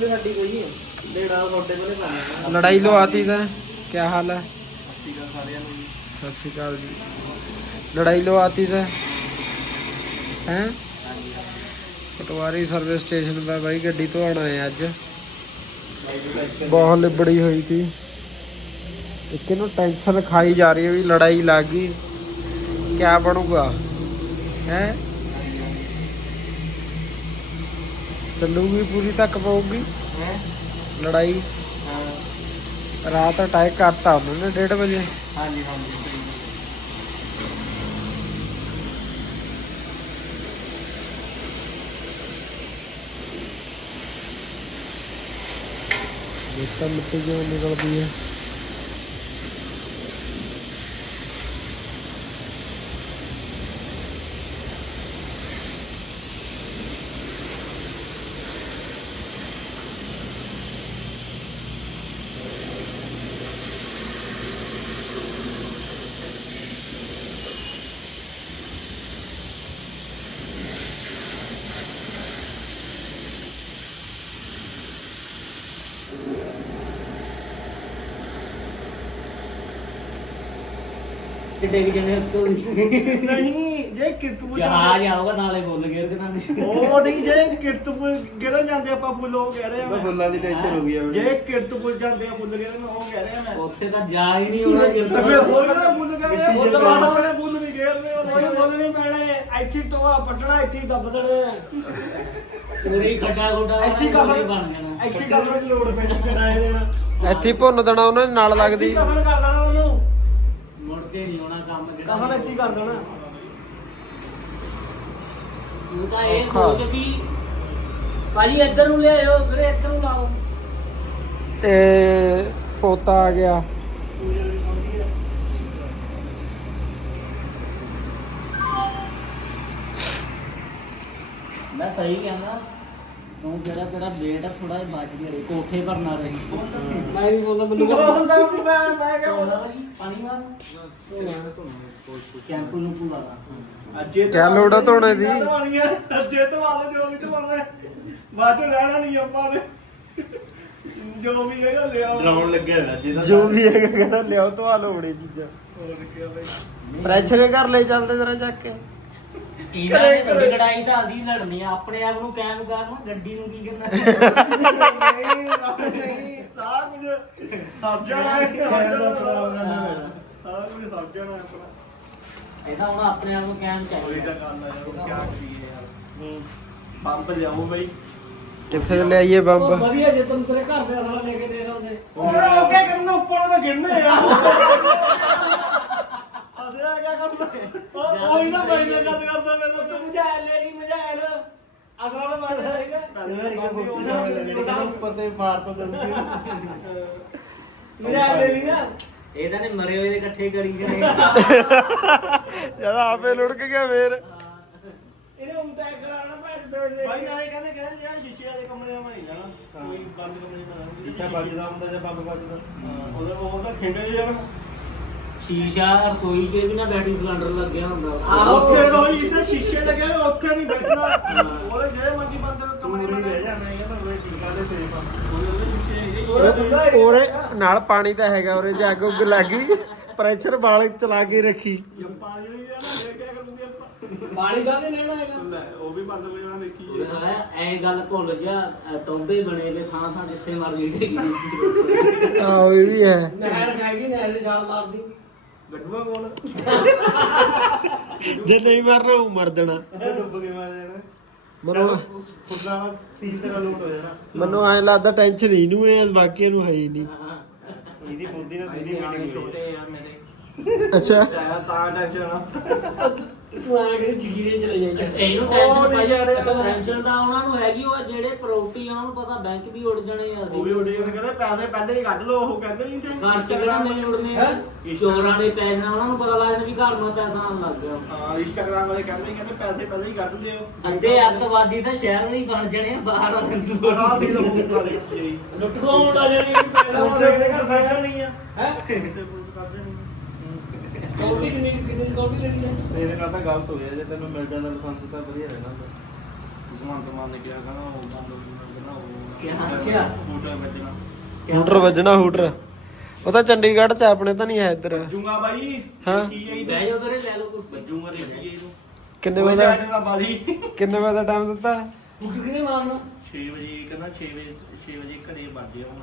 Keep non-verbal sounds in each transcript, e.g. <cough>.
ਸਾਡੀ ਕੋਈ ਡੇੜਾ ਤੁਹਾਡੇ ਕੋਲੇ ਪਾਣੀ ਲੜਾਈ ਲਵਾਤੀ ਤਾਂ। ਕੀ ਹਾਲ ਹੈ? ਦਾ ਸਾਰਿਆਂ ਨੂੰ। ਸਤਿ ਸ਼੍ਰੀ ਅਕਾਲ ਜੀ। ਲੜਾਈ ਲਵਾਤੀ ਤਾਂ। ਹੈ? ਪਟਵਾਰੀ ਸਰਵਿਸ ਸਟੇਸ਼ਨ 'ਤੇ ਬਾਈ ਗੱਡੀ ਧੋਣ ਆਏ ਅੱਜ। ਬਹੁਤ ਲਿਬੜੀ ਹੋਈ ਸੀ। ਇੱਕ ਇਹਨੂੰ ਟੈਨਸ਼ਨ ਖਾਈ ਜਾ ਰਹੀ ਹੈ ਵੀ ਲੜਾਈ ਲੱਗ ਗਈ। ਕਿਆ ਬਣੂਗਾ? ਹੈ? ਚੱਲੂਗੀ, ਪੂਰੀ ਤੱਕ ਪਊਗੀ। ਹੈਂ? ਲੜਾਈ। ਹਾਂ ਰਾਤ ਅਟੈਕ ਕਰਤਾ ਉਹਨਾਂ ਨੇ 1:30 ਵਜੇ। ਹਾਂਜੀ ਹਾਂਜੀ ਦੇਖਤਾ ਮਿੱਟੀ ਕਿਵੇਂ ਨਿਕਲਦੀ ਹੈ। ਕਿੱਡੇ ਕਿ ਜਣੇ ਤੋਂ ਨਹੀਂ ਜੇ ਕਿਰਤਪੁਰ ਜਹਾਜ਼ ਆਊਗਾ ਨਾਲੇ ਬੁੱਲ ਗਏ ਕਿ ਨਾ ਉਹ ਨਹੀਂ ਜੇ ਕਿਰਤਪੁਰ ਕਿਹੜਾ ਜਾਂਦੇ ਆਪਾਂ ਫੁੱਲ ਉਹ ਕਹਿ ਰਹੇ ਆ ਮੈਂ। ਫੁੱਲਾਂ ਦੀ ਟੈਨਸ਼ਨ ਹੋ ਗਈ ਆ ਜੇ ਕਿਰਤਪੁਰ ਜਾਂਦੇ ਆ ਫੁੱਲ ਗਏ ਮੈਂ ਉਹ ਕਹਿ ਰਿਹਾ ਮੈਂ। ਉੱਥੇ ਤਾਂ ਜਾ ਹੀ ਨਹੀਂ ਹੋਣਾ ਤੇ ਫਿਰ ਹੋਰ ਕਿਹੜਾ ਫੁੱਲ ਕਹਿ ਰਿਹਾ ਫੁੱਲ ਫੁੱਲ ਬਾਅਦ ਵਾਲੇ ਫੁੱਲ ਵੀ ਘੇਰਨੇ ਉਹਨੇ ਬੋਲ ਨਹੀਂ ਪੈਣੇ ਇੱਥੇ ਟੋਆ ਪਟਣਾ ਇੱਥੇ ਹੀ ਦੱਬ ਦੇਣੇ ਪੂਰੀ ਖੱਡਾ ਖੁੱਡਾ ਇੱਥੇ ਹੀ ਕਮਰੇ ਕਫਰ ਬਣ ਜਾਣਾ। ਇੱਥੇ ਹੀ ਕਫਰ ਦੀ ਲੋੜ ਪੈਣੀ ਕਢਾਏ ਦੇਣਾ। ਇੱਥੇ ਹੀ ਭੁੰਨ ਦੇਣਾ ਉਹਨਾਂ ਨੇ ਨਾਲ ਇੱਥੇ ਹੀ ਲੱਗਦੀ। ਕਫਰ ਕਰ ਦੇਣਾ ਕੇ ਨਹੀਂ ਆਉਣਾ ਕੰਮ ਕਿਹੜਾ ਕਫਰ ਇੱਥੇ ਹੀ ਕਰ ਦੇਣਾ। ਤੂੰ ਤਾਂ ਇਹ। ਸੋਚ ਵੀ ਭਾਜੀ ਇੱਧਰ ਨੂੰ ਲਿਆਇਓ ਫਿਰ ਇੱਧਰ ਨੂੰ ਲਾਓ। ਤੇ ਪੋਤਾ ਆ ਗਿਆ। ਮੈਂ ਸਹੀ ਕਹਿੰਦਾ। ਤੂੰ ਜਿਹੜਾ ਤੇਰਾ ਵੇਟ ਥੋੜਾ ਜਿਹਾ ਬਚ ਗਿਆ ਰੇ ਕੋਠੇ ਪਰ ਨਾ ਰਹੀ। ਮੈਂ ਵੀ ਬੋਲਦਾ ਮੈਨੂੰ ਉਹ ਤਾਂ ਵੀ ਮੈਂ ਮੈਂ ਕਿਹਾ ਹੋਣਾ ਭਾਜੀ ਪਾਣੀ ਮਾਰ। ਕੈਂਪੂ ਨੂੰ ਪੂਰਾ ਅੱਜੇ ਕਿਆ ਲੋੜ ਆ ਧੋਣੇ ਦੀ? ਅੱਜੇ ਤੋਂ ਆਲੋ ਜੋ ਵੀ ਧੋਣਾ ਬਾਅਦ ਚ ਰਹਿਣਾ ਨਹੀਂ ਆਪਾਂ ਨੇ। ਜੋ ਵੀ ਹੈਗਾ ਲਿਆ ਡਰਾਉਣ ਲੱਗਿਆ ਹੋਇਆ ਜਿਹਦਾ ਜੋ ਵੀ ਹੈਗਾ ਕਹਿੰਦਾ ਲਿਆਓ ਧਵਾ ਲਓ ਬੜੀ ਚੀਜ਼ਾਂ। ਹੋਰ ਕੀ ਬਈ ਪ੍ਰੈਸ਼ਰ ਘਰ ਲੈ ਚੱਲਦੇ ਜਰਾ ਚੱਕ ਕੇ। ਇਹਨਾਂ ਨੇ ਤਾਂ ਲੜਾਈ ਤਾਂ ਅਸੀਂ ਲੜਨੀ ਆ ਆਪਣੇ ਆਪ ਨੂੰ ਕਾਇਮ ਕਰਨਾ ਗੱਡੀ ਨੂੰ ਕੀ ਕਰਨਾ ਨਹੀਂ ਨਹੀਂ ਸਾਰਾ ਕੁਝ ਸਭ ਜਾਣਾ ਹੈ ਕਹਿਣ ਦਾ ਪਤਾ ਉਹਨਾਂ ਨੂੰ ਹਾਂ। ਸਾਰਾ ਕੁਝ ਸਭ ਜਾਣਾ ਹੈ ਆਪਣਾ ਇਹਦਾ ਹੁਣ ਆਪਣੇ ਆਪ ਨੂੰ ਕਾਇਮ ਕੋਈ ਤਾਂ ਚਾਹੀਦਾ ਗੱਲ ਆ ਯਾਰ ਉਹ ਕਿਆ ਕਰੀਏ ਯਾਰ। ਹੂੰ। ਪੰਪ ਲਿਆਓ ਬਈ। ਤੇ ਫਿਰ ਲਿਆਈਏ ਬੰਬ ਵਧੀਆ ਜੇ ਤੈਨੂੰ ਤੇਰੇ ਘਰ ਦੇ ਅਸਲਾ ਲੈ ਕੇ ਦੇ ਦਿੰਦੇ। ਉਹ ਉਹ ਕਿਆ ਕਰਨਾ ਉੱਪਰੋਂ ਤਾਂ ਗਿਰਨੇ ਆ ਅਸਿਆ ਕਿਆ ਕਰਨਾ? <laughs> ਉਹ ਉਹੀ ਤਾਂ ਬਾਈ ਨੇ ਗੱਲ ਕਰਦਾ ਮੈਂ ਤਾਂ ਤੂੰ। ਮਝਾਇਲ ਲੈ ਨਹੀਂ ਮਝਾਇਲ ਅਸਲਾ ਤਾਂ ਬਣ ਜਾਏਗਾ ਉੱਪਰ ਤੇ ਮਾਰ ਤੋਂ ਦੰਦੀ ਮਝਾਇਲ ਲੈ ਲਈ ਨਾ। ਇਹਦਾ ਨੇ ਮਰੇ ਹੋਏ ਦੇ ਇਕੱਠੇ ਕਰੀ ਜਾਣੇ। ਜਦ ਆਪੇ ਲੁੜਕ ਗਿਆ ਫੇਰ। ਇਹਨੇ ਉਲਟਾ ਕਰਾਉਣਾ ਭੈਣ ਦੇ ਦੇ ਬਾਈ ਆਏ ਕਹਿੰਦੇ ਕਹਿੰਦੇ ਯਾਰ ਸ਼ੀਸ਼ੇ ਵਾਲੇ ਕਮਰੇ ਮੈਂ ਨਹੀਂ ਜਾਣਾ। ਕੋਈ ਬੰਦ ਕਮਰੇ ਰਹਿਣਾ ਸ਼ੀਸ਼ਾ ਵੱਜਦਾ ਹੁੰਦਾ ਜਾਂ ਬੰਬ ਵੱਜਦਾ। ਉਹਦਾ ਉਹ ਤਾਂ ਖਿੰਡੇ ਜਾਣਾ ਸ਼ੀਸ਼ਾ ਰਸੋਈ 'ਚ ਵੀ ਨਾ ਬੈਟਰੀ ਸਿਲੰਡਰ ਲੱਗਿਆ ਹੁੰਦਾ। ਆਹੋ। ਉੱਥੇ ਤਾਂ ਉਹੀ ਜਿੱਥੇ ਸ਼ੀਸ਼ੇ ਲੱਗੇ ਹੋਏ ਉੱਥੇ ਨਹੀਂ ਬੈਠਣਾ। ਉਹਦੇ ਜਿਹੜੇ ਮਰਜ਼ੀ ਬੰਦ ਕਮਰੇ ਤੂੰ ਨਹੀਂ ਰਹਿ ਜਾਣਾ ਇਹ ਤਾਂ ਉਹ ਠੀਕ ਆ ਦੇ ਸੇਫ ਆ ਉਹਦੇ ਸ਼ੀਸ਼ੇ ਹੈਗੇ ਉਹਦੇ ਖੁੱਲਾ ਏਰੀਆ ਉਰੇ ਨਾਲ ਪਾਣੀ ਤਾਂ ਹੈਗਾ ਉਰੇ ਜਾ ਕੇ ਉੱਗ ਲੱਗੀ ਪ੍ਰੈਸ਼ਰ ਵਾਲੇ ਚਲਾ ਕੇ ਰੱਖੀ। ਜੇ ਪਾਣੀ ਨਹੀਂ ਰਹਿਣਾ ਫਿਰ ਕਿਆ ਕਰੂਗੇ ਆਪਾਂ? ਪਾਣੀ ਕਾਹਦੇ ਲੈਣਾ ਹੈਗਾ? ਲੈ ਉਹ ਵੀ ਬੰਦ ਹੋ ਜਾਣਾ ਦੇਖੀ ਜੇ। ਐ ਗੱਲ ਭੁੱਲ ਜਾ ਅ, ਟੋਭੇ ਬਣੇ ਵੇ ਥਾਂ ਥਾਂ ਜਿੱਥੇ ਮਰਜ਼ੀ ਡੇਗੀ ਆਹੋ ਇਹ ਵੀ ਹੈ। ਨਹਿਰ ਖਾਏਗੀ ਨਹਿਰ ਦੇ ਛਾਲ ਮਾਰਦੀ। ਗੱਡੂਆ ਕੋਲ। ਜੇ ਨਹੀਂ ਮਰਨਾ ਉਹ ਮਰ ਦੇਣਾ ਡੁੱਬ ਕੇ ਮਾਰ ਜਾਣਾ। ਮੈਨੂੰ ਵਾਲਾ ਸੀਨ ਤੇਰਾ ਲੋਟ ਹੋ ਜਾਣਾ। ਮੈਨੂੰ ਐਂ ਲੱਗਦਾ ਟੈਨਸ਼ਨ ਇਹਨੂੰ ਹੈ ਬਾਕੀਆਂ ਨੂੰ ਹੈ ਹੀ ਨਹੀਂ। ਇਹਦੀ ਬੁੱਧੀ ਨਾਲ ਸਿੱਧੀ ਨਿਆਣੇ ਛੋਟੇ ਯਾਰ ਮੇਰੇ। ਅੱਛਾ। ਤਾਂ ਟੈਨਸ਼ਨ ਆ। ਤੂੰ ਆਇਆ ਕਰੀ ਜਗੀਰੇ ਚਲੇ ਜਾਈ ਇਹਨੂੰ ਉਹ ਟੈਨਸ਼ਨ ਨਹੀਂ ਪਾਈ ਜਾ ਰਿਹਾ। ਟੈਨਸ਼ਨ ਤਾਂ ਉਹਨਾਂ ਨੂੰ ਹੈਗੀ ਉਹ ਜਿਹੜੇ ਪ੍ਰਾਪਰਟੀ ਆ ਉਹਨਾਂ ਨੂੰ ਪਤਾ ਬੈਂਕ ਵੀ ਉੱਡ ਜਾਣੇ ਆ ਉਹ ਵੀ ਅਸੀਂ ਉੱਡੀ ਕਹਿੰਦੇ ਪੈਸੇ ਪਹਿਲੇ ਹੀ ਕੱਢ ਲਓ ਉਹ ਕਹਿੰਦੇ ਨਹੀਂ ਤੇ ਘਰ ਚ ਕਿਹੜਾ ਨਹੀਂ ਉੜਨੇ ਹੈਂ? ਚੋਰਾਂ ਦੇ ਪੈਸੇ ਨਾਲ ਉਹਨਾਂ ਨੂੰ ਪਤਾ ਲੱਗ ਜਾਂਦਾ ਵੀ ਘਰ ਨੂੰ ਪੈਸਾ ਆਉਣ ਲੱਗ ਗਿਆ। ਹਾਂ ਇੰਸਟਾਗ੍ਰਾਮ ਵਾਲੇ ਕਹਿੰਦੇ ਕਹਿੰਦੇ ਪੈਸੇ ਪਹਿਲੇ ਹੀ ਕੱਢ ਲਿਓ। ਅੱਧੇ ਅੱਤਵਾਦੀ ਤਾਂ ਸ਼ਹਿਰ ਵਾਲੀ ਬਣ ਜਾਣੇ ਆ ਬਾਹਰ ਵਾਲੇ ਨੂੰ। ਆਹ ਸੀ ਲੋਕ ਵਾਲੇ ਜੀ ਲੁੱਟ ਖੋਣ ਆ ਜਾਣੀ ਪੈਸਾ ਉੱਥੇ ਕਿਹਦੇ ਘਰ ਫੈਸ਼ਨ ਨਹੀਂ ਆ। ਹੈ? ਕਿਸੇ ਪੁਲਿਸ ਕਰਦੇ ਨਹੀਂ। ਸਕਿਉਰਟੀ ਕਿੰਨੀ ਕਿੰਨੀ ਸਕਿਉਰਟੀ ਲੈਣੀ ਹੈ? ਤੇਰੇ ਨਾਲ ਤਾਂ ਗਲਤ ਹੋ ਗਿਆ। ਜੇ ਤੈਨੂੰ ਮਿਲ ਜਾਂਦਾ ਲਾਇਸੈਂਸ ਤਾਂ ਵਧੀਆ ਰਹਿਣਾ ਹੁੰਦਾ। ਭਗਵੰਤ ਮਾਨ ਨੇ ਕਿਹਾ ਕਹਿੰਦਾ ਉਹ ਬੰਦ ਹੋ ਜੂਗਾ ਕਹਿੰਦਾ ਕਿਆ ਕਿਆ? ਮੋਟਰ ਵੱਜਣਾ। ਹੂਟਰ ਵੱਜਣਾ ਹੂਟਰ। ਉਹ ਤਾਂ ਚੰਡੀਗੜ੍ਹ ਚ ਆਪਣੇ ਤਾਂ ਨਹੀਂ ਹੈ ਇੱਧਰ। ਜੂੰਗਾ ਬਾਈ। ਹਾਂ। ਕੀ ਹੈ ਬਹਿ ਜਾਓ ਵੀਰੇ ਲੈ ਲਓ ਕੁਰਸੀ। ਜੂੰਗਾ ਦੇਖੀਏ ਇਹਨੂੰ ਕਿੰਨੇ ਵਜੇ ਦਾ ਬਾਲੀ? ਕਿੰਨੇ ਵਜੇ ਦਾ ਟਾਈਮ ਦਿੱਤਾ? ਉੱਠ ਕਿਨੇ ਮਾਰਨਾ? 6 ਵਜੇ ਕਹਿੰਦਾ 6 ਵਜੇ 6 ਵਜੇ ਘਰੇ ਆ ਹੁਣ।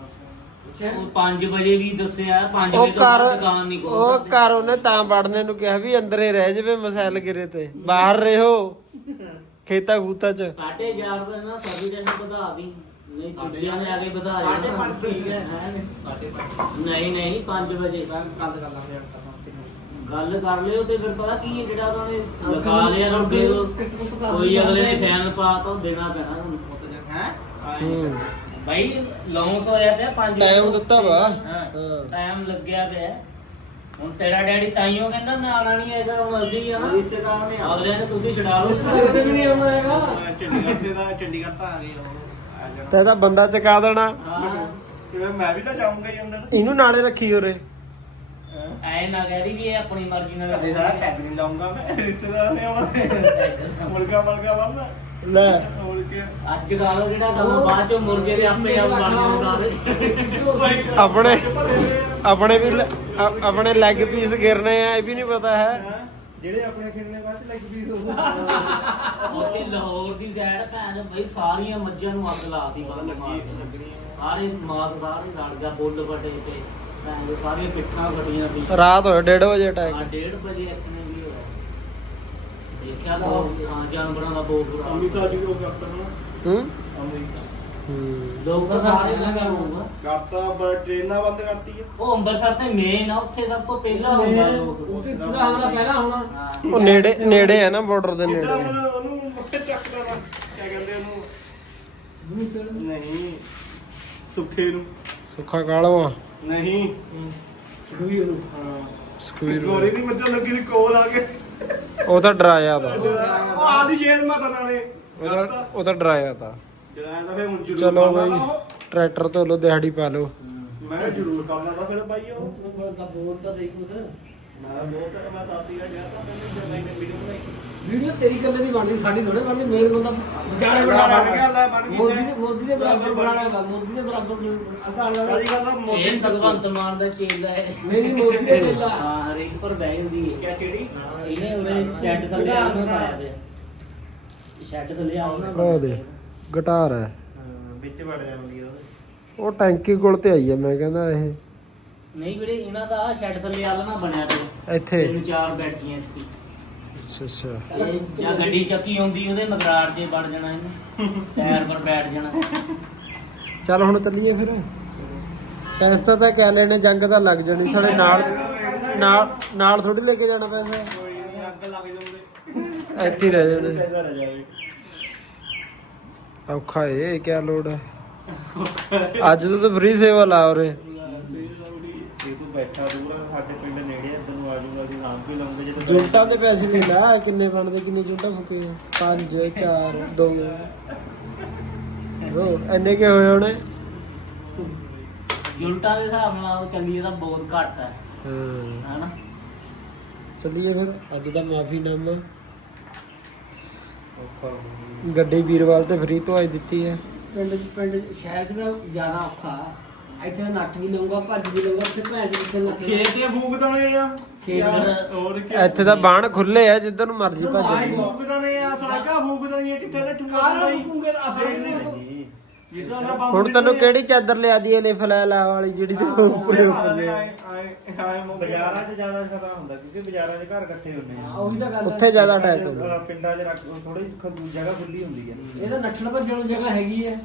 ਉਹ 5 ਵਜੇ ਵੀ ਦੱਸਿਆ 5 ਉਹ ਵਜੇ ਤੋਂ ਘਰ ਬਾਅਦ ਦੁਕਾਨ ਨਹੀਂ ਉਹ ਸਕਦੇ। ਘਰ ਉਹਨੇ ਤਾਂ ਪੜਨੇ ਨੂੰ ਕਿਹਾ ਵੀ ਅੰਦਰੇ ਰਹਿ ਜਵੇ ਮਸੈਲ ਗਿਰੇ ਤੇ। ਬਾਹਰ ਰਹੋ। ਖੇਤਾ ਖੂਤਾ ਚ। ਸਾਢੇ 11 ਦਾ ਨਾ ਸਰਵੀ ਟੈਂਸ਼ਨ ਵਧਾ ਦੀ ਨਹੀਂ ਦੂਜਿਆਂ ਨੇ ਆ ਕੇ ਵਧਾ ਜਾਣਾ ਸਾਢੇ ਪੰਜ ਠੀਕ ਹੈ। ਹੈਂ? ਨਹੀਂ ਨਹੀਂ 5 ਵਜੇ। ਗੱਲ ਕਰ ਲਾਂਗੇ ਲਿਓ ਤੇ ਫਿਰ ਪਤਾ ਕੀ ਹੈ ਜਿਹੜਾ ਉਹਨਾਂ ਨੇ ਲਿਖਾ ਲਿਆ ਨਾ ਫਿਰ ਕੋਈ ਅਗਲੇ ਨੇ ਫੈਨ ਪਾਤਾ ਉਹ ਦੇਣਾ ਪੈਣਾ ਤੁਹਾਨੂੰ। ਹੈ? ਹੂੰ। ਭਾਈ ਲੌਂਸ ਹੋਇਆ ਪਿਆ 5 ਟਾਈਮ ਦਿੱਤਾ ਵਾ। ਹਾਂ। ਹਾਂ। ਟਾਈਮ ਲੱਗਿਆ ਪਿਆ। ਹੁਣ ਤੇਰਾ ਡੈਡੀ ਤਾਈਓ ਕਹਿੰਦਾ ਮੈਂ ਆਣਾ ਨਹੀਂ ਹੈਗਾ ਹੁਣ ਅਸੀਂ ਆ ਨਾ। ਰਿਸ਼ਤੇਦਾਰਾਂ ਨੇ ਆ। ਅਗਲੇ ਨੇ ਤੁਸੀਂ ਛਡਾ ਲਓ। ਸਾਡੇ ਵੀ ਨਹੀਂ ਆਉਣਾ ਹੈਗਾ। ਚੰਡੀਗੜ੍ਹ ਤੇ ਦਾ ਚੰਡੀਗੜ੍ਹ ਤਾਂ ਆ ਗਏ ਉਹ ਆ ਜਾਣਾ। ਤੇ ਇਹਦਾ ਬੰਦਾ ਚਕਾ ਦੇਣਾ। ਹਾਂ ਕਿਵੇਂ ਮੈਂ ਵੀ ਤਾਂ ਜਾਊਂਗਾ ਹੀ ਅੰਦਰ। ਇਹਨੂੰ ਨਾਲੇ ਰੱਖੀ ਉਰੇ। ਐ ਨਾ ਕਹਿ ਵੀ ਇਹ ਆਪਣੀ ਮਰਜ਼ੀ ਨਾਲ ਕਦੇ ਦਾ ਟੈਗ ਨਹੀਂ ਲਾਉਂਗਾ ਮੈਂ ਰਿਸ਼ਤੇਦਾਰਾਂ ਨੇ ਆਉਣਾ। ਮੁਰਗਾ ਮੁਰਗਾ ਬੰਨਾ ਲੈ। ਹੋਰ ਕੀ ਅੱਜ ਕੱਲ ਜਿਹੜਾ ਕੰਮ ਬਾਅਦ ਚੋਂ ਮੁਰਗੇ ਦੇ ਆਪੇ ਆਪ ਬਣ ਜਾਣਗੇ ਆਪਣੇ ਆਪਣੇ ਵੀ ਆਪਣੇ ਲੈਗ ਪੀਸ ਗਿਰਨੇ ਆ ਇਹ ਵੀ ਨਹੀਂ ਪਤਾ ਹੈ। ਜਿਹੜੇ ਆਪਣੇ ਖੇਡਣੇ ਬਾਅਦ ਚ ਲੱਗ ਪੀਸ ਹੋ ਉੱਥੇ ਲਾਹੌਰ ਦੀ ਸਾਈਡ ਭੈਣ ਬਈ ਸਾਰੀਆਂ ਮੱਝਾਂ ਨੂੰ ਅੱਗ ਲਾਤੀ ਬੰਦ ਮਾਰ। ਸਾਰੇ ਮਾਰ ਸਾਰੇ ਲੜ ਗਿਆ ਬੁੱਲ ਵੱਡੇ ਤੇ ਭੈਣ ਦੇ ਸਾਰੀਆਂ ਪਿੱਠਾਂ ਵੱਡੀਆਂ ਸੀ ਰਾਤ ਹੋਏ 1:30 ਵਜੇ ਹਾਂ ਅਟੈਕ 1:30 ਵਜੇ ਦੇਖਿਆ ਤਾਂ ਹਾਂ ਜਾਨਵਰਾਂ ਦਾ ਬਹੁਤ ਬੁਰਾ ਹਾਲ। ਸਾਹਿਬ ਜੀ ਉਹ ਕਰਤਾ ਨਾ ਹੂੰ? ਅੰਮ੍ਰਿਤ ਹੂੰ। ਲੋਕ ਤਾਂ ਸਾਰੇ ਨਾ ਕਰੂਗਾ ਕਰਤਾ ਪਰ ਟ੍ਰੇਨਾਂ ਬੰਦ ਕਰਤੀ ਹੈ ਉਹ ਅੰਮ੍ਰਿਤਸਰ ਤੇ ਮੇਨ ਆ ਉੱਥੇ ਸਭ ਤੋਂ ਪਹਿਲਾਂ ਹੁੰਦਾ ਲੋਕ। ਉੱਥੇ ਦਾ ਹਮਲਾ ਪਹਿਲਾਂ ਹੋਣਾ। ਹਾਂ। ਉਹ ਨੇੜੇ ਨੇੜੇ ਆ ਨਾ ਬਾਰਡਰ ਦੇ ਜਿੱਦਾਂ ਨੇੜੇ ਹੁਣ ਉਹਨੂੰ ਮੱਥੇ ਚੱਕਦਾ ਵਾ ਕਿਆ ਕਹਿੰਦੇ ਉਹਨੂੰ? ਨਹੀਂ ਸੁੱਖੇ ਨੂੰ। ਸੁੱਖਾ ਕਾਲਵਾ ਨਹੀਂ। ਸੁਖਵੀਰ ਨੂੰ ਹਾਂ ਸਕਵੀਰ ਗੋਰੇ ਦੀ ਮੱਝਾਂ ਲੱਗੀ ਦੀ ਕੋਲ ਆ ਕੇ। ਉਹ ਤਾਂ ਡਰਾਇਆ ਤਾ। ਉਹ ਆਦੀ ਜੇਲ੍ਹ ਮਾਤਾ ਨਾਲੇ। ਉਹਦਾ ਉਹ ਤਾਂ ਡਰਾਇਆ ਤਾ। ਜਿਹੜਾ ਇਹਦਾ ਫੇ ਹੁਣ ਜ਼ਰੂਰ ਚਲੋ ਕਰਨਾ ਬਈ ਤਾ ਉਹ। ਟਰੈਕਟਰ ਤੋਂ ਲੋ ਦਿਹਾੜੀ ਪਾ ਲਓ ਮੈਂ ਜ਼ਰੂਰ ਕਰਨਾ ਤਾਂ ਫਿਰ ਬਾਈ ਉਹ। ਬੋਲ ਤਾਂ ਸਹੀ ਕੁਛ। ਮੈਂ ਬਹੁਤ ਮੈਂ ਤਾਂ ਸੀਗਾ ਗਿਆ ਤਾਂ ਮੈਨੂੰ ਜਦੋਂ ਇਹਨੇ ਵੀਡੀਓ ਬਣਾਈ। ਵੀਡੀਓ ਤੇਰੀ ਕੱਲੇ ਦੀ ਬਣਦੀ ਸਾਡੀ ਥੋੜੇ ਬਣਦੀ ਮੇਰੇ ਕੋਲ ਤਾਂ ਵਿਚਾਲੇ ਬਣ ਗਿਆ। ਮੋਦੀ ਦੇ ਮੋਦੀ ਦੇ ਬਰਾਬਰ ਬਣਾਣਾ ਹੈਗਾ ਮੋਦੀ ਦੇ ਬਰਾਬਰ ਅਸਾਂ ਸਾਰੀ ਗੱਲ ਆ ਮੋਦੀ ਇਹ ਭਗਵੰਤ ਮਾਨ ਦਾ ਚੇਲਾ ਹੈ। ਮੇਰੀ ਮੋਦੀ ਦੇ ਪਹਿਲਾ ਹਾਂ ਹਰੇਕ ਪਰ ਬਹਿ ਜਾਂਦੀ ਹੈ। ਕਿਆ ਚਿੜੀ? ਇਹਨੇ ਉਹਨੇ ਸ਼ੈੱਡ ਥੱਲੇ ਆਉਣਾ ਪਾਇਆ ਪਿਆ। ਸ਼ੈੱਡ ਥੱਲੇ ਆਉਣਾ ਉਹ ਦੇ ਗਟਾਰ ਹੈ। ਹਾਂ ਵਿੱਚ ਵੜ ਜਾਂਦੀ ਆ ਉਹਦੇ। ਉਹ ਟੈਂਕੀ ਕੋਲ ਤੇ ਆਈ ਆ ਮੈਂ ਕਹਿੰਦਾ ਇਹ। ਨਹੀਂ ਵੀਰੇ ਇਹਨਾਂ ਦਾ ਸ਼ੈੱਡ ਥੱਲੇ ਆਲ ਨਾ ਬਣਿਆ ਪਿਆ। ਇੱਥੇ। ਤਿੰਨ ਚਾਰ ਬੈਠੀਆਂ ਇੱਥੇ। ਅੱਛਾ ਅੱਛਾ। ਇਹ ਜਾਂ ਗੱਡੀ ਚੱਕੀ ਆਉਂਦੀ ਉਹਦੇ ਮਗਰਾੜ 'ਚ ਵੜ ਜਾਣਾ ਇਹਨੇ। ਟਾਇਰ ਪਰ ਬੈਠ ਜਾਣਾ। ਚੱਲ ਹੁਣ ਚੱਲੀਏ ਫਿਰ। ਪੈਸਾ ਤਾਂ ਕਹਿ ਲੈਣੇ ਜੰਗ ਤਾਂ ਲੱਗ ਜਾਣੀ। ਸਾਡੇ ਨਾਲ ਨਾਲ ਨਾਲ ਥੋੜੀ ਲੈ ਕੇ ਜਾਣਾ ਪੈਸਾ। ਅੱਗ ਲੱਗ ਜਾਂਦੇ ਇੱਥੇ ਹੀ ਰਹਿ ਜਾਣੇ। ਪੈਸਾ ਰਹਿ ਜਾਵੇ ਔਖਾ ਏ ਕਿਆ ਲੋੜ ਹੈ ਅੱਜ ਤੋਂ ਤਾਂ ਫ੍ਰੀ ਸੇਵਾ ਲਾ ਉਰੇ। ਇਹ ਤੂੰ ਬੈਠਾ ਦੂਰ ਸਾਡੇ ਪਿੰਡ ਆ ਜਾਊਗਾ ਅਸੀਂ ਨਾਮ ਵੀ ਲਾਉਂਗੇ ਜੇ ਜੁਲਟਾਂ ਦੇ ਪੈਸੇ ਨਹੀਂ ਲਾ ਕਿੰਨੇ ਬਣਦੇ ਕਿੰਨੇ ਜੁਲਟਾਂ ਫੁਕੇ? 5 4 2 ਹੋ ਇੰਨੇ ਕੇ ਹੋਏ ਹੋਣੇ? ਯੂਨਿਟਾਂ ਦੇ ਹਿਸਾਬ ਨਾਲ ਉਹ ਚੱਲੀਏ ਤਾਂ ਬਹੁਤ ਘੱਟ ਹੈ। ਹਾਂ। ਹਨਾ? ਚੱਲੀਏ ਫਿਰ ਅੱਜ ਦਾ ਮਾਫੀਨਾਮਾ ਗੱਡੀ ਵੀਰਵਾਲ ਤੇ ਫ੍ਰੀ ਤੋਂ ਆਈ ਦਿੱਤੀ ਹੈ। ਪਿੰਡ ਚ ਪਿੰਡ ਚ ਸ਼ਹਿਰ ਚ ਤਾਂ ਜ਼ਿਆਦਾ ਔਖਾ। ਇੱਥੇ ਨੱਠ ਵੀ ਲਊਗਾ ਭੱਜ ਵੀ ਲਊਗਾ ਇੱਥੇ ਭੈਣ ਚ ਕਿੱਥੇ ਨੱਠ ਖੇਤ ਤੇ ਭੂਗਦਣੇ ਆ। ਇੱਥੇ ਤਾਂ ਬਾਣ ਖੁੱਲੇ ਆ ਜਿੱਧਰ ਨੂੰ ਮਰਜ਼ੀ ਭੱਜ ਆਈ ਲਈ ਭੂਗਦਣੇ ਆ ਸਾਕਾ ਭੂਗਦਣੀ ਕਿੱਥੇ ਨਾ ਕਾਹਨੂੰ ਭੂਕੂਗੇ? ਆਸਾਨ ਨਹੀਂ। ਹੁਣ ਤੈਨੂੰ ਕਿਹੜੀ ਚਾਦਰ ਲਿਆ ਦੀ ਇਹਨੇ ਫਲੈਲਾ ਵਾਲੀ ਜਿਹੜੀ ਤੂੰ ਉੱਪਰੇ ਉੱਪਰੇ ਬਾਜ਼ਾਰਾਂ 'ਚ ਜ਼ਿਆਦਾ ਖਤਰਾ ਹੁੰਦਾ ਕਿਉਂਕਿ ਬਾਜ਼ਾਰਾਂ 'ਚ ਘਰ ਇਕੱਠੇ ਹੁੰਦੇ ਆ। ਉਹੀ ਤਾਂ ਗੱਲ ਉੱਥੇ ਜ਼ਿਆਦਾ ਅਟੈਕ ਹੁੰਦਾ। ਪਿੰਡਾਂ 'ਚ ਰੱਖ ਥੋੜੀ ਜਗ੍ਹਾ ਖੁੱਲੀ ਹੁੰਦੀ ਹੈ ਇਹ ਤਾਂ ਨੱਠਣ ਭੱਜਣ ਨੂੰ ਜਗ੍ਹਾ ਹੈਗੀ ਹੈ।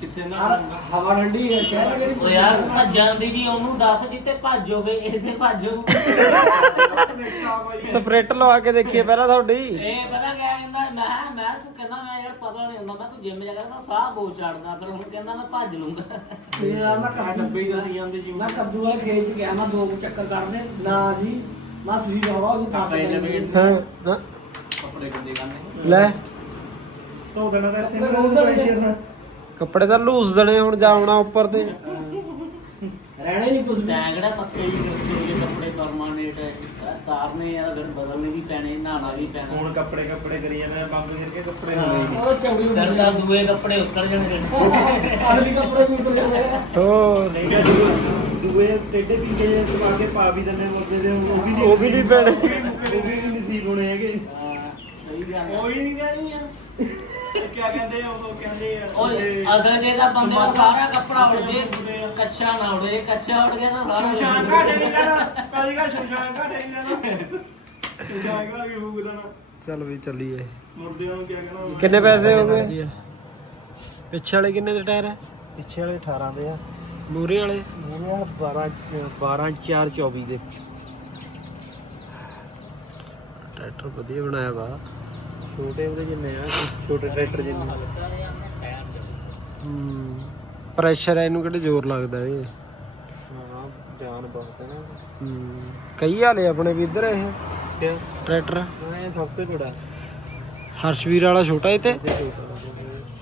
ਕਿੱਥੇ ਹਰ ਹਵਾ ਠੰਡੀ ਹੈ ਸ਼ਹਿਰ ਕਿਹੜੀ ਉਹ ਯਾਰ ਭੱਜਣ ਦੀ ਵੀ ਉਹਨੂੰ ਦੱਸ ਜਿੱਤੇ ਭੱਜ ਹੋਵੇ ਇਹਦੇ ਭੱਜੋ ਸਪਰੇਟ ਲਵਾ ਕੇ ਦੇਖੀਏ ਪਹਿਲਾਂ ਤੁਹਾਡੀ। ਇਹ ਪਤਾ ਕਿਆ ਕਹਿੰਦਾ ਮੈਂ ਮੈਂ ਤੂੰ ਕਹਿੰਦਾ ਮੈਂ ਯਾਰ ਪਤਾ ਨਹੀਂ ਹੁੰਦਾ ਮੈਂ ਤੂੰ ਜਿੰਮ ਜਾ ਕੇ ਕਹਿੰਦਾ ਸਾਹ ਬਹੁਤ ਚੜਦਾ ਫਿਰ ਹੁਣ ਕਹਿੰਦਾ ਮੈਂ ਭੱਜ ਲੂੰਗਾ। ਇਹ ਯਾਰ ਮੈਂ ਆ ਕੱਦੂ ਡੱਬੇ ਹੀ ਦੱਸੀ ਜਾਂਦੇ ਜੀ ਮੈਂ ਕੱਦੂ ਵਾਲੇ ਖੇਤ ਚ ਗਿਆ ਮੈਂ ਦੋ ਕੁ ਚੱਕਰ ਕੱਢਦੇ। ਨਾ ਜੀ ਮੈਂ ਸਰੀਰ ਹੌਲਾ ਹੋ ਗਿਆ ਕੱਪੜੇ ਲਪੇਟ। ਹਾਂ ਨਾ। ਕੱਪੜੇ ਗੰਦੇ ਕਰਨੇ। ਲੈ। ਧੋ ਦੇਣਾ ਤਾਂ ਨਹੀਂ ਕੱਪੜੇ ਤਾਂ ਲੂਸ ਦਣੇ ਹੁਣ ਜਾਉਣਾ ਉੱਪਰ ਤੇ। ਰਹਿਣਾ ਹੀ ਨਹੀਂ ਤੈਂ ਕਿਹੜਾ ਪੱਕੇ ਹੀ ਰੱਖੇ ਹੋਏ ਕੱਪੜੇ ਪਰਮਾਨੈਂਟ ਹੈ। ਤਾਰਨੇ ਆ ਫਿਰ ਬਦਲਨੇ ਵੀ ਪੈਣੇ ਨਹਾਣਾ ਵੀ ਪੈਣਾ। ਹੁਣ ਕੱਪੜੇ ਕੱਪੜੇ ਕਰੀ ਜਾਂਦੇ ਆ ਬੰਬ ਕਰਕੇ ਕੱਪੜੇ ਹੋਣੇ ਨਹੀਂ। ਉਹ ਚੌੜੀ ਫਿਰ ਤਾਂ ਦੂਏ ਕੱਪੜੇ ਉੱਤਰ ਜਾਣਗੇ। ਅਗਲੀ ਕੱਪੜੇ ਵੀ ਉਤਰ ਜਾਂਦੇ ਆ। ਹੋ ਨਹੀਂ ਤਾਂ ਦੂਏ- ਦੂਏ ਟੇਡੇ ਵੀ ਕੇ ਪਾ ਕੇ ਪਾ ਵੀ ਦਿੰਦੇ ਮੁੱਦੇ ਦੇ ਉਹ ਵੀ ਨਹੀਂ ਉਹ ਵੀ ਨਹੀਂ ਪੈਣੇ। ਉਹ ਵੀ ਨਹੀਂ ਨਸੀਬ ਹੋਣੇ ਹੈਗੇ। ਹਾਂ, ਸਹੀ ਗੱਲ। ਉਹ ਹੀ ਨਹੀਂ ਰਹਿਣੀ ਆ। ਇਹ ਕੀ ਕਹਿੰਦੇ ਆ ਉਦੋਂ ਕਹਿੰਦੇ ਆ ਉਹ ਅਸਲ ਜੇ ਤਾਂ ਬੰਦੇ ਦਾ ਸਾਰਾ ਕੱਪੜਾ ਉੜ ਜੇ ਕੱਚਾ ਨਾ ਉੜੇ ਕੱਚਾ ਉੜ ਗਿਆ ਤਾਂ ਸਾਰਾ ਸ਼ਮਸ਼ਾਨ ਘਾਟੇ ਨਹੀਂ ਲੈਣਾ ਪਹਿਲੀ ਗੱਲ ਸ਼ਮਸ਼ਾਨ ਘਾਟੇ ਨਹੀਂ ਲੈਣਾ। ਸ਼ਮਸ਼ਾਨ ਘਾਟ ਕੇ ਫੂਕ ਦੇਣਾ ਚੱਲ ਵੀ ਚੱਲੀਏ। ਮੁਰਦਿਆਂ ਨੂੰ ਕੀ ਕਹਿਣਾ ਕਿੰਨੇ ਪੈਸੇ ਹੋ ਗਏ? ਪਿੱਛੇ ਵਾਲੇ ਕਿੰਨੇ ਦੇ ਟਾਇਰ ਹੈ ਪਿੱਛੇ ਵਾਲੇ 18 ਦੇ ਆ। ਮੂਰੇ ਵਾਲੇ? ਮੇਰੇ ਆ 12 12 4 24 ਦੇ। ਟਰੈਕਟਰ ਵਧੀਆ ਬਣਾਇਆ ਵਾ। ਛੋਟੇ ਉਹਦੇ ਜਿੰਨੇ ਆ ਛੋਟੇ ਟਰੈਕਟਰ ਜਿੰਨੇ। ਹੂੰ ਪ੍ਰੈਸ਼ਰ ਹੈ ਇਹਨੂੰ ਕਿਹੜੇ ਜ਼ੋਰ ਲੱਗਦਾ ਇਹ? ਹਾਂ ਜਾਨ ਬਹੁਤ ਹੈ ਨਾ। ਹੂੰ ਕਈ ਹਾਲੇ ਆਪਣੇ ਵੀ ਇੱਧਰ ਇਹ। ਤੇ ਟਰੈਕਟਰ? ਇਹ ਸਭ ਤੋਂ ਛੋਟਾ। ਹਰਸ਼ਵੀਰ ਵਾਲਾ ਛੋਟਾ ਇਹ ਤੇ?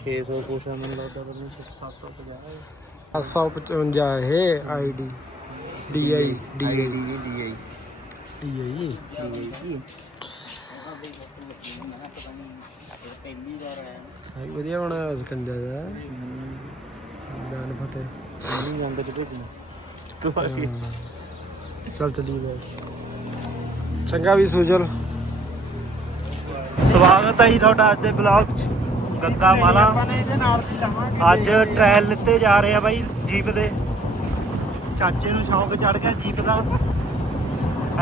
600 ਕੋਸ਼ਾ ਮੈਨੂੰ ਲੱਗਦਾ ਪਰ 750 755 ਇਹ। ID DI DI DI DI ਹਾਂ ਵਧੀਆ ਬਣਾਇਆ ਸਕੰਜਾ ਦਾ ਜਾਨ ਫਤੇ ਨਹੀਂ ਜਾਂਦਾ ਕਿਤੇ ਤੂੰ ਆ ਕੇ ਚੱਲ ਚੱਲੀਏ ਬਾਈ। ਚੰਗਾ ਵੀ ਸੁਜਲ। ਸਵਾਗਤ ਹੈ ਜੀ ਤੁਹਾਡਾ ਅੱਜ ਦੇ ਬਲੌਗ 'ਚ। ਗੱਗਾ ਮਾਲਾ। ਅੱਜ ਟ੍ਰਾਇਲ ਲਿੱਤੇ ਜਾ ਰਹੇ ਆ ਬਾਈ ਜੀਪ ਦੇ। ਚਾਚੇ ਨੂੰ ਸ਼ੌਂਕ ਚੜ ਗਿਆ ਜੀਪ ਦਾ।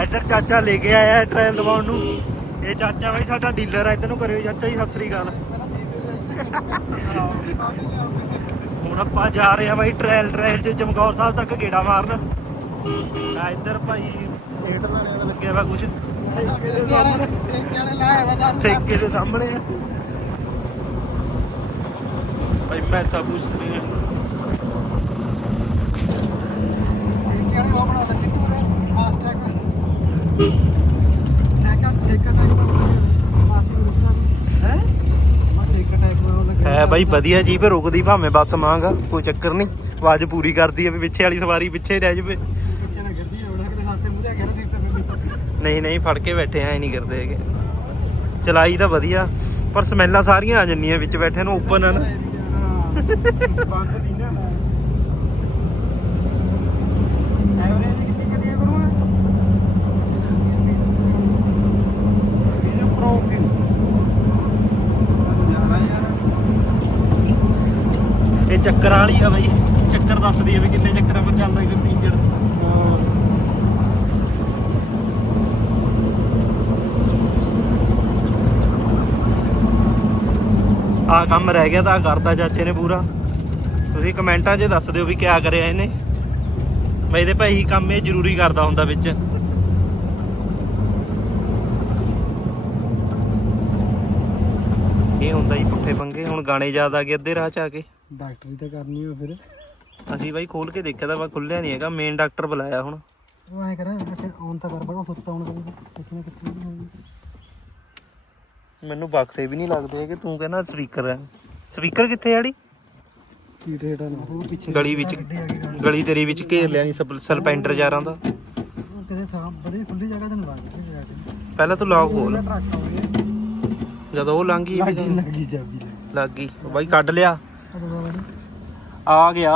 ਇੱਧਰ ਚਾਚਾ ਲੈ ਕੇ ਆਇਆ ਟ੍ਰਾਇਲ ਦਵਾਉਣ ਨੂੰ। ਇਹ ਚਾਚਾ ਬਾਈ ਸਾਡਾ ਡੀਲਰ ਆ, ਇੱਧਰ ਨੂੰ ਕਰਿਓ ਚਾਚਾ ਜੀ, ਸਤਿ ਸ੍ਰੀ ਅਕਾਲ। ਹੁਣ ਆਪਾਂ ਜਾ ਰਹੇ ਆ ਬਾਈ ਟ੍ਰਾਇਲ ਟ੍ਰਾਇਲ 'ਚ ਚਮਕੌਰ ਸਾਹਿਬ ਤੱਕ ਗੇੜਾ ਮਾਰਨ। ਆ ਇੱਧਰ ਭਾਈ ਏਟ ਲਾਣੇ ਵਾਲਾ ਲੱਗਿਆ ਵਾ ਕੁਛ। ਠੇਕੇ ਦੇ ਸਾਹਮਣੇ। ਆ। ਭਾਈ ਮੈਂ ਸਭ ਕੁਝ ਨਹੀਂ ਹੈ ਬਾਈ, ਵਧੀਆ ਜੀ ਰੁਕਦੀ ਭਾਵੇਂ ਬੱਸ ਮੰਗਾ, ਕੋਈ ਚੱਕਰ ਨਹੀਂ। ਆਵਾਜ਼ ਪੂਰੀ ਕਰਦੀ ਹੈ ਵੀ ਪਿੱਛੇ ਵਾਲੀ ਸਵਾਰੀ ਪਿੱਛੇ ਰਹਿ ਜਾਵੇ। ਨਹੀਂ ਨਹੀਂ, ਫੜ ਕੇ ਬੈਠੇ ਐ ਨਹੀਂ ਕਰਦੇ ਹੈਗੇ। ਚਲਾਈ ਤਾਂ ਵਧੀਆ, ਪਰ ਸਮੈਲਾਂ ਸਾਰੀਆਂ ਆ ਜੰਨੀਆਂ ਵਿੱਚ ਬੈਠੇ ਨੂੰ ਓਪਨ ਹਨ ਇਹ ਚੱਕਰ ਵਾਲੀ ਆ ਬਾਈ। ਚੱਕਰ ਦੱਸਦੀ ਆ ਵੀ ਕਿੰਨੇ ਚੱਕਰਾਂ ਪਰ ਚੱਲਦਾ ਇਹ ਇੰਜਣ ਆ ਕੰਮ ਰਹਿ ਗਿਆ ਤਾਂ ਆਹ ਚਾਚੇ ਨੇ ਪੂਰਾ। ਤੁਸੀਂ ਕਮੈਂਟਾਂ 'ਚ ਦੱਸ ਦਿਓ ਵੀ ਕਿਆ ਕਰਿਆ ਇਹਨੇ। ਮੈਂ ਇਹਦੇ ਭਾਈ ਕੰਮ ਇਹ ਜ਼ਰੂਰੀ ਕਰਦਾ ਹੁੰਦਾ ਵਿੱਚ। ਇਹ ਹੁੰਦਾ ਜੀ ਪੁੱਠੇ ਪੰਗੇ, ਹੁਣ ਗਾਣੇ ਯਾਦ ਆ ਗਏ ਅੱਧੇ ਰਾਹ 'ਚ ਆ ਕੇ। ਡਾਕਟਰੀ ਤਾਂ ਕਰਨੀ ਹੋ ਫਿਰ। ਅਸੀਂ ਬਾਈ ਖੋਲ ਕੇ ਦੇਖਿਆ ਤਾਂ ਵਾ ਖੁੱਲਿਆ ਨਹੀਂ ਹੈਗਾ ਮੇਨ ਡਾਕਟਰ ਬੁਲਾਇਆ ਹੁਣ। ਉਹ ਐ ਕਰ ਇੱਥੇ ਔਨ ਤਾਂ ਕਰ ਬੜਾ ਸੁੱਤਾ ਹੁਣ ਕਰੀ ਕਿੱਥੇ ਕਿੱਥੇ ਮੈਨੂੰ ਬਕਸੇ ਵੀ ਨਹੀਂ ਲੱਗਦੇ ਹੈਗੇ ਤੂੰ ਕਹਿੰਦਾ ਸਪੀਕਰ ਹੈ। ਸਪੀਕਰ ਕਿੱਥੇ ਆੜੀ ਕੀ ਰੇਟ ਆ ਉਹ ਪਿੱਛੇ ਗਲੀ ਵਿੱਚ ਗਲੀ ਤੇਰੀ ਵਿੱਚ ਘੇਰ ਲਿਆ ਨਹੀਂ ਸਲਪੈਂਡਰ ਯਾਰਾਂ ਦਾ। ਕਿਤੇ ਸਾਹ ਬੜੀ ਖੁੱਲੀ ਜਗ੍ਹਾ ਤੇ ਪਹਿਲਾਂ ਤੂੰ ਲੌਕ ਖੋਲ। ਜਦੋਂ ਉਹ ਲੰਘ ਵੀ ਲੱਗੀ ਚਾਬੀ ਲੱਗ ਬਾਈ ਕੱਢ ਲਿਆ। ਆ ਗਿਆ।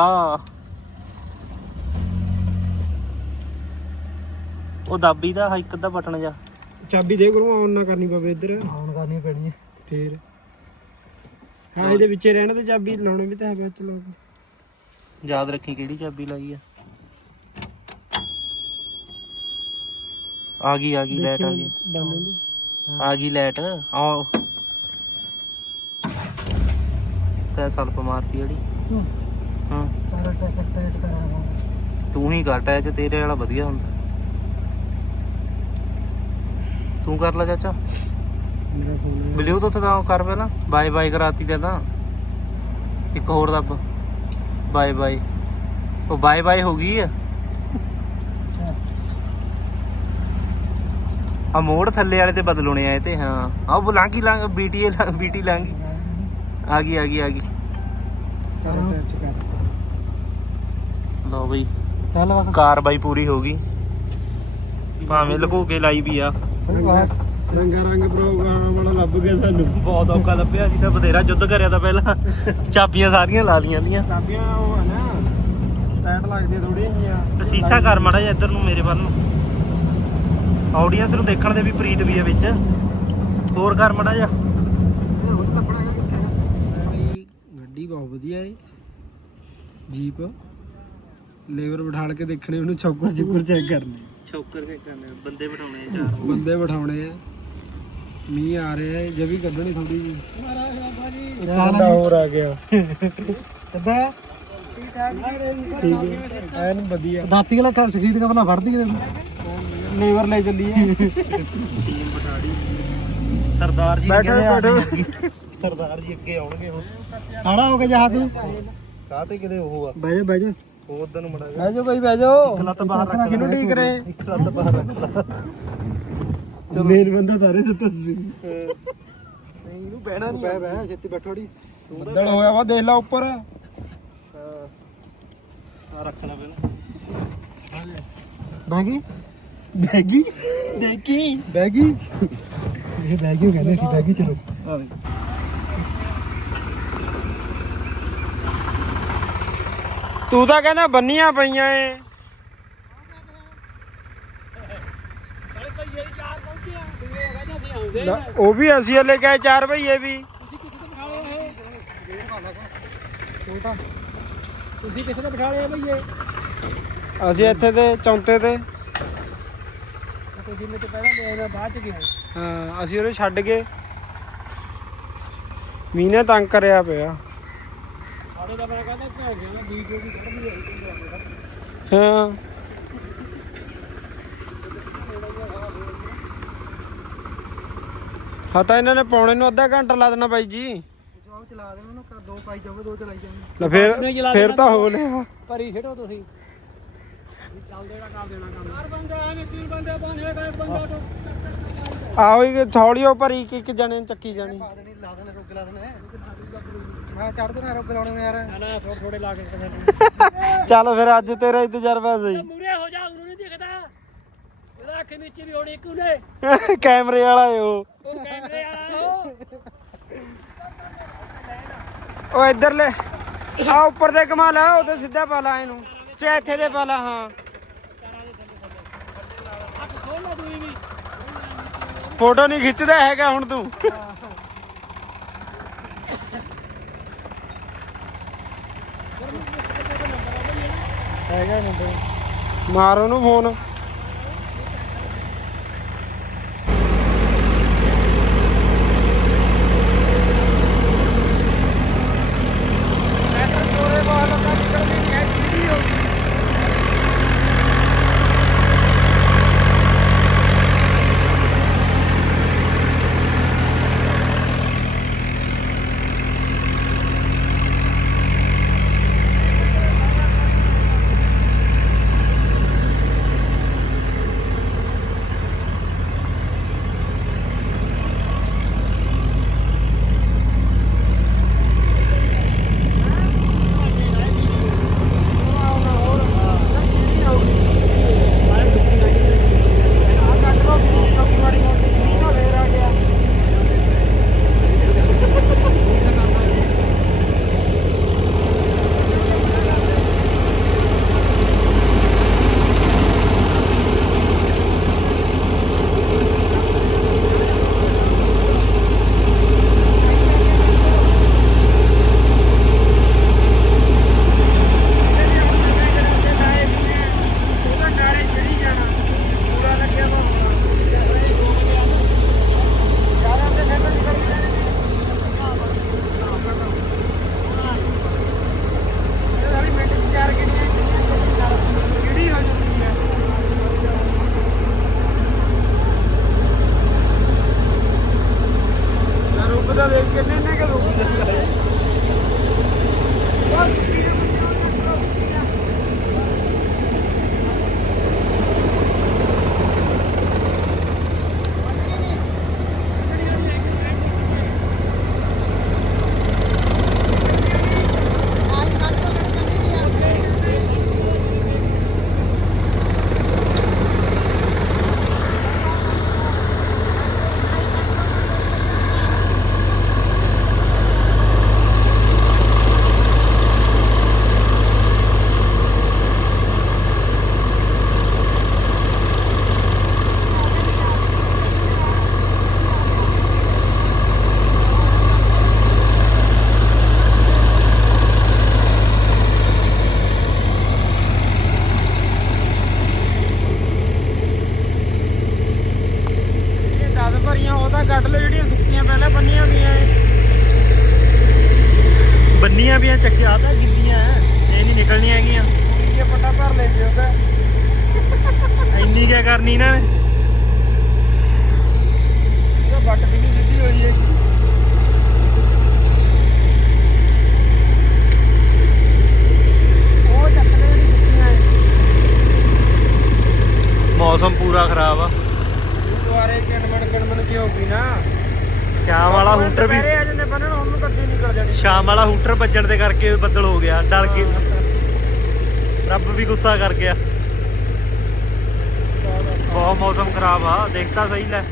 ਉਹ ਦਾਬੀ ਦਾ ਇੱਕ ਅੱਧਾ ਬਟਨ ਜਾ। ਚਾਬੀ ਦੇ ਕਰੂੰ ਆਨ ਨਾ ਕਰਨੀ ਪਵੇ ਇੱਧਰ। ਆਨ ਕਰਨੀ ਪੈਣੀ ਹੈ ਫੇਰ। ਹਾਂ ਇਹਦੇ ਵਿੱਚ ਰਹਿਣਾ ਤੇ ਚਾਬੀ ਲਾਉਣੀ ਵੀ ਤਾਂ ਹੈ ਬਾਅਦ ਚ ਲੋਕ ਯਾਦ ਰੱਖੀ ਕਿਹੜੀ ਚਾਬੀ ਲਾਈ ਆ। ਆ ਗਈ ਆ ਗਈ ਲਾਈਟ ਆ ਗਈ। ਆ ਗਈ ਲਾਈਟ ਆ ਤੈ ਸਲਪ ਮਾਰਤੀ ਜਿਹੜੀ। ਤੂੰ ਹਾਂ। ਸਾਰਾ ਚੈੱਕ ਟੈਚ ਕਰਾਂਗਾ ਤੂੰ ਹੀ ਕਰ ਟੈਚ ਤੇਰੇ ਵਾਲਾ ਵਧੀਆ ਹੁੰਦਾ। ਤੂੰ ਕਰ ਲੈ ਚਾਚਾ। ਮੇਰਾ ਫੋਨ ਬਲੂਟੁੱਥ ਤਾਂ ਕਰ ਪਹਿਲਾਂ। ਬਾਏ ਬਾਏ ਕਰਾਤੀ ਤੇ ਤਾਂ। ਇੱਕ ਹੋਰ ਦੱਬ। ਬਾਏ ਬਾਏ ਉਹ ਬਾਏ ਬਾਏ ਹੋ ਗਈ ਆ। ਆ ਮੋੜ ਥੱਲੇ ਵਾਲੇ ਤੇ ਬਦਲੂਣੇ ਆਏ ਤੇ ਹਾਂ। ਆ ਉਹ ਲਾਂਗੀ ਲਾਂਗ ਬੀਟੀਏ ਬੀਟੀ ਲਾਂਗੀ ਆ ਗਈ ਆ ਗਈ ਆ ਗਈ। ਸਾਰਾ ਟੈਚ ਕਰ। ਲਓ ਬਈ। ਚੱਲ ਬਸ। ਕਾਰਵਾਈ ਪੂਰੀ ਹੋ ਗਈ। ਭਾਵੇਂ ਲੁਕੋ ਕੇ ਲਾਈ ਵੀ ਆ। ਰੰਗਾ ਰੰਗ ਪ੍ਰੋਗਰਾਮ ਵਾਲਾ ਲੱਭ ਗਿਆ ਸਾਨੂੰ। ਬਹੁਤ ਔਖਾ ਲੱਭਿਆ ਸੀ ਤਾਂ ਬਥੇਰਾ ਯੁੱਧ ਕਰਿਆ ਤਾਂ ਪਹਿਲਾਂ। ਚਾਬੀਆਂ ਸਾਰੀਆਂ ਲਾ ਲੀਆਂ ਦੀਆਂ। ਚਾਬੀਆਂ ਉਹ ਹੈ ਨਾ ਟਾਈਟ ਲੱਗਦੀਆਂ ਥੋੜੀਆਂ ਜੀਆਂ ਸੀਸਾ ਕਰ ਮੜਾ ਜਿਹਾ ਇੱਧਰ ਨੂੰ ਮੇਰੇ ਵੱਲ ਨੂੰ। ਆਡੀਅנס ਨੂੰ ਦੇਖਣ ਦੇ ਵੀ ਪ੍ਰੀਤ ਵੀ ਆ ਵਿੱਚ। ਹੋਰ ਕਰ ਮੜਾ ਜਿਹਾ ਗੱਡੀ ਬਹੁਤ ਵਧੀਆ ਹੈ ਜੀਪ। ਲੇਬਰ ਬਿਠਾਲ ਕੇ ਦੇਖਣੇ ਉਹਨੂੰ ਚੌਕਰ ਚੁੱਕਰ ਚੈੱਕ ਕਰਨੇ। ਛੋਕਰ ਚੈੱਕ ਕਰਨੇ ਬੰਦੇ ਬਿਠਾਉਣੇ ਆ ਚਾਰ। ਬੰਦੇ ਬਿਠਾਉਣੇ ਆ। ਮੀਂਹ ਆ ਰਿਹਾ ਹੈ ਜੇ ਵੀ ਕੱਢਣੀ ਥੋੜੀ ਜੀ ਬੰਦਾ ਹੋਰ ਆ ਗਿਆ। ਕਿੱਦਾਂ? ਠੀਕ ਹੈ। ਐਨ ਵਧੀਆ। ਦਾਤੀ ਵਾਲਾ ਘਰ ਸਕੀਟ ਦਾ ਬਣਾ ਫੜਦੀ ਕਿਤੇ ਲੇਬਰ ਲੈ ਚੱਲੀ ਹੈ ਟੀਮ ਬਠਾੜੀ ਸਰਦਾਰ ਜੀ ਨੇ ਕਹਿੰਦੇ ਆ। ਸਰਦਾਰ ਜੀ ਅੱਗੇ ਆਉਣਗੇ ਹੁਣ। ਖਾਣਾ ਹੋ ਗਿਆ ਜਹਾ ਤੂੰ। ਕਾਹ ਤੇ ਕਿਤੇ ਉਹ ਆ? ਬਹਿ ਜਾ ਬਹਿ ਜਾ। ਉਧਰ ਨੂੰ ਮੜਾ ਬਹਿ ਜਾ ਬਈ ਬਹਿ ਜਾ। ਇੱਕ ਲੱਤ ਬਾਹਰ ਰੱਖ ਕਿਹਨੂੰ ਠੀਕ ਰਹੇ ਇੱਕ ਲੱਤ ਬਾਹਰ ਰੱਖ ਲਾ। ਮੇਨ ਬੰਦਾ ਤਾਰੇ ਤੇ ਤੁਸੀਂ ਇਹਨੂੰ ਬਹਿਣਾ ਨਹੀਂ ਬਹਿ ਬਹਿ ਛੇਤੀ ਬੈਠੋੜੀ ਬੱਦਲ ਹੋਇਆ ਵਾ ਦੇਖ ਲਾ ਉੱਪਰ। ਆ ਰੱਖ ਲਾ ਪਹਿਲਾਂ। ਬੈਗੀ ਬੈਗੀ ਦੇਖੀ ਬੈਗੀ ਇਹ ਬੈਗੀ ਕਹਿੰਦੇ ਸੀ ਬੈਗੀ ਚਲੋ। ਤੂੰ ਤਾਂ ਕਹਿੰਦਾ ਬੰਨੀਆਂ ਪਈਆਂ ਏ। ਨਾ, ਉਹ ਵੀ ਅਸੀਂ ਹਲੇ ਗਏ ਚਾਰ ਭਈਏ ਵੀ। ਤੁਸੀਂ ਕਿੱਥੇ ਤੋਂ ਬਿਠਾ ਲਿਆ ਭਈਏ। ਅਸੀਂ ਇੱਥੇ ਤੇ ਚੌਂਤੇ ਤੇ। ਤੁਸੀਂ ਮੇਰੇ ਤੋਂ ਪਹਿਲਾਂ ਲੈ ਆਇਆ ਬਾਅਦ ਚ ਗਿਆ। ਹਾਂ ਅਸੀਂ ਉਹਨੂੰ ਛੱਡ ਗਏ। ਮੀਂਹ ਨੇ ਤੰਗ ਕਰਿਆ ਪਿਆ। ਦਾ ਮੈਂ ਕਹਿੰਦਾ ਭੈਣ ਗਿਆ ਵੀਡੀਓ ਵੀ ਕੱਢਦੀ ਹੈ। ਹਾਂ ਹਾਂ ਤਾਂ ਇਹਨਾਂ ਨੇ ਪੌਣੇ ਨੂੰ ਅੱਧਾ ਘੰਟਾ ਲਾ ਦੇਣਾ ਬਾਈ ਜੀ। ਚਲਾ ਦੇਣਾ ਨਾ ਦੋ ਪਾਈ ਜਾਓਗੇ ਦੋ ਚਲਾਈ ਜਾਓਗੇ ਲੈ ਫਿਰ ਫਿਰ ਤਾਂ ਹੋ ਲਿਆ ਪਰੀ ਛੇੜੋ ਤੁਸੀਂ ਚੱਲ ਦੇਣਾ ਕਰ ਦੇਣਾ। ਕੰਮ ਚਾਰ ਬੰਦੇ ਆਏ ਤਿੰਨ ਬੰਦੇ ਬਣੇ ਗਏ ਬੰਦਾ ਤੋਂ ਆਹੋ ਇਹ ਥੋੜੀ ਉਹ ਪਰ ਇੱਕ ਇੱਕ ਜਣੇ ਨੂੰ ਚੱਕੀ ਜਾਣੀ। ਪਾ ਦੇਣੀ ਲਾ ਦੇਣਾ ਰੋਕ ਲਾ ਦੇਣਾ। ਮੈਂ ਚੜ ਦੇਣਾ ਰੋਕ ਲਾਉਣੇ ਨੂੰ ਯਾਰ ਨਾ ਥੋੜੇ ਥੋੜੇ ਲਾ ਕੇ ਚੱਲ ਫਿਰ ਅੱਜ ਤੇਰਾ ਹੀ ਤਜਰਬਾ ਸਹੀ। ਮੂਰੇ ਹੋ ਜਾ ਉਹਨੂੰ ਨਹੀਂ ਦਿਖਦਾ। ਇਹਦਾ ਅੱਖ ਵਿੱਚ ਵੀ ਹੋਣੀ ਕਿਉਂ ਕੈਮਰੇ ਵਾਲਾ ਏ ਉਹ। ਉਹ ਕੈਮਰੇ ਵਾਲਾ ਉਹ। ਆ ਉੱਪਰ ਦੇ ਕਮਾ ਲਾ ਉਹ ਤੇ ਸਿੱਧਾ ਪਾ ਲਾ ਇਹਨੂੰ ਚੇ ਇੱਥੇ ਦੇ ਪਾ ਲਾ ਹਾਂ ਫੋਟੋ ਨਹੀਂ ਖਿੱਚਦਾ ਹੈਗਾ ਹੁਣ ਤੂੰ। ਹੈਗਾ ਨੰਬਰ ਮਾਰ ਉਹਨੂੰ ਫੋਨ। ਨਿਕਲ ਜਾਣੀ ਸ਼ਾਮ ਵਾਲਾ ਹੂਟਰ ਵੱਜਣ ਦੇ ਕਰਕੇ ਬੱਦਲ ਹੋ ਗਿਆ ਡਰ ਕੇ। ਰੱਬ ਵੀ ਗੁੱਸਾ ਕਰ ਗਿਆ। ਬਹੁਤ ਮੌਸਮ ਖਰਾਬ ਆ ਦੇਖਤਾ ਸਹੀ ਲੈ।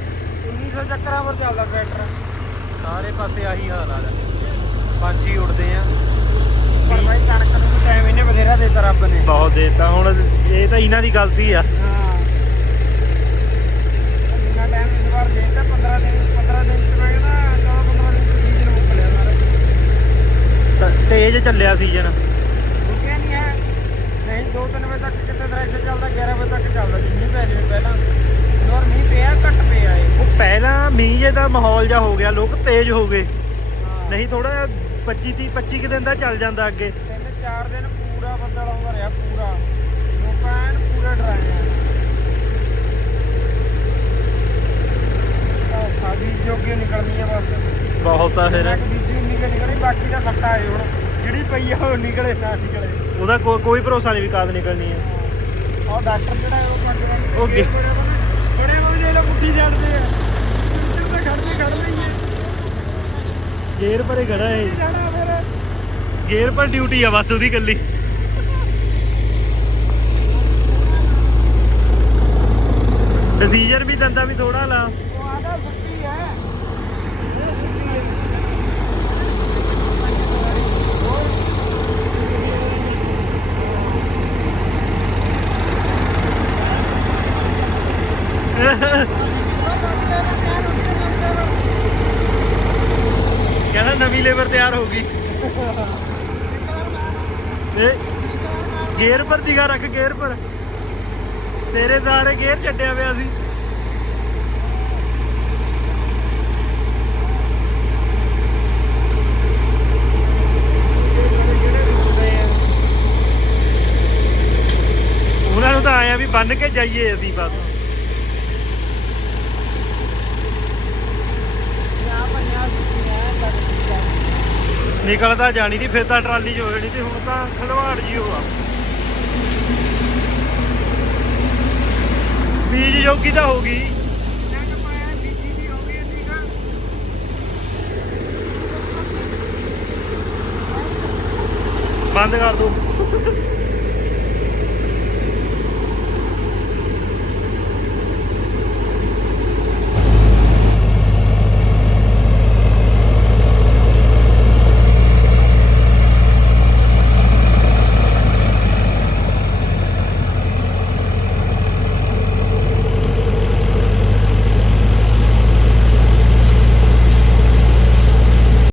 1900 ਚੱਕਰਾਂ ਪਰ ਚੱਲਦਾ ਟਰੈਕਟਰ। ਸਾਰੇ ਪਾਸੇ ਆਹੀ ਹਾਲ ਆ। ਪੰਛੀ ਉੜਦੇ ਆ। ਪਰ ਭਾਈ ਕਣਕ ਨੂੰ ਟਾਈਮ ਇਹਨੇ ਬਥੇਰਾ ਦੇਤਾ ਰੱਬ ਨੇ। ਬਹੁਤ ਦੇਤਾ ਹੁਣ ਇਹ ਤਾਂ ਇਹਨਾਂ ਦੀ ਗਲਤੀ ਆ ਹਾਂ ਜਿੰਨਾ ਟਾਈਮ ਇਸ ਵਾਰ ਦੇਤਾ 15 ਦਿਨ 15 ਦਿਨ ਚ ਮੈਂ ਕਹਿੰਦਾ 14 15 ਦਿਨ ਚ ਸੀਜ਼ਨ ਮੁੱਕ ਲਿਆ ਸਾਰਾ ਤ- ਤੇਜ਼ ਚੱਲਿਆ ਸੀਜ਼ਨ। ਰੁਕਿਆ ਨਹੀਂ ਹੈ। ਨਹੀਂ 2-3 ਵਜੇ ਤੱਕ ਕਿਤੇ ਦਰਾਈਸੇ ਚੱਲਦਾ 11 ਵਜੇ ਤੱਕ ਚੱਲਦਾ ਜਿੰਨੀ ਪੈ ਜਾਵੇ ਪਹਿਲਾਂ। ਨੋਰ ਮੀਂਹ ਪਿਆ ਘੱਟ ਪਿਆ ਏ ਉਹ ਪਹਿਲਾਂ ਮੀਂਹ ਜੇ ਦਾ ਮਾਹੌਲ ਜਾ ਹੋ ਗਿਆ ਲੋਕ ਤੇਜ਼ ਹੋ ਗਏ। ਹਾਂ। ਨਹੀਂ ਥੋੜਾ 25 30 25 ਕੁ ਦਿਨ ਦਾ ਚੱਲ ਜਾਂਦਾ ਅੱਗੇ। ਤਿੰਨ ਚਾਰ ਦਿਨ ਪੂਰਾ ਬੱਦਲ ਆਉਂਦਾ ਰਿਹਾ ਪੂਰਾ। ਲੋਕਾਂ ਐਨ ਪੂਰੇ ਡਰਾਏ ਆ। ਤਾਂ ਸਾਡੀ ਜੋਗੀ ਨਿਕਲਣੀ ਆ ਬਸ। ਬਹੁਤ ਆ ਫਿਰ। ਇੱਕ ਨਿਕਲ ਨਿਕਲੀ ਬਾਕੀ ਦਾ ਸੱਟਾ ਹੈ ਹੁਣ। ਜਿਹੜੀ ਪਈ ਆ ਉਹ ਨਿਕਲੇ ਨਾ ਨਿਕਲੇ। ਉਹਦਾ ਕੋ- ਕੋਈ ਭਰੋਸਾ ਨਹੀਂ ਵੀ ਕਦ ਨਿਕਲਣੀ ਹੈ। ਉਹ ਡਾਕਟਰ ਜਿਹੜਾ ਹੈ ਉਹ ਰਿਹਾ ਉਹ ਗੇ- ਬੜੇ ਉਹ ਜਿਹੜੇ ਮੁੱਠੀ ਛੱਡਦੇ ਆ। ਇੱਧਰ ਤਾਂ ਖੜਦੇ ਖੜ ਲਈਏ ਗੇਅਰ ਪਰੇ ਖੜਾ ਏ ਜਾਣਾ ਫਿਰ। ਗੇਅਰ ਪਰ ਡਿਊਟੀ ਆ ਬਸ ਉਹਦੀ ਕੱਲੀ ਡਿਸੀਜਨ ਵੀ ਦੰਦਾ ਵੀ ਥੋੜਾ ਲਾ। ਕਹਿੰਦਾ ਨਵੀਂ ਲੇਬਰ ਤਿਆਰ ਹੋ ਗਈ ਇਹ ਗੇਅਰ ਪਰ ਦਿਗਾ ਰੱਖ ਗੇਅਰ ਪਰ ਤੇਰੇ ਸਾਰੇ ਗੇਅਰ ਛੱਡਿਆ ਪਿਆ ਸੀ ਉਹਨਾਂ ਨੂੰ ਤਾਂ ਆਇਆ ਵੀ ਬੰਨ ਕੇ ਜਾਈਏ ਅਸੀਂ ਬਸ ਨਿਕਲਦਾ ਜਾਣੀ ਦੀ ਫਿਰ ਤਾਂ ਟਰਾਲੀ 'ਚ ਹੋ ਜਾਣੀ ਤੇ ਹੁਣ ਤਾਂ ਖਲਵਾੜ ਜੀ ਹੋਆ। ਬੀਜ ਜੋਗੀ ਤਾਂ ਹੋ ਗਈ। ਬੰਦ ਕਰ ਦੋ।